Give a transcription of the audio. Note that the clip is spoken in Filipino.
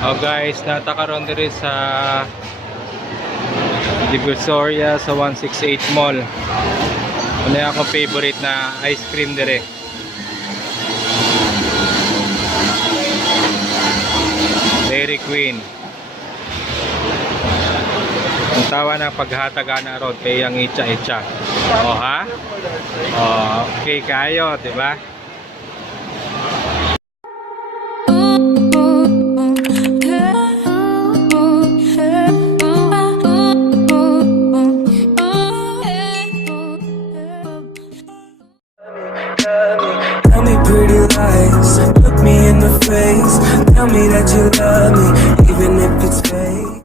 Oh guys, natakaroon diri sa Divisoria sa 168 Mall. Ano yung ako favorite na ice cream dire. Dairy Queen. Ang tawa na paghataga na ron kay ang itcha-itcha. Oh ha? Oh, okay kayo, di ba?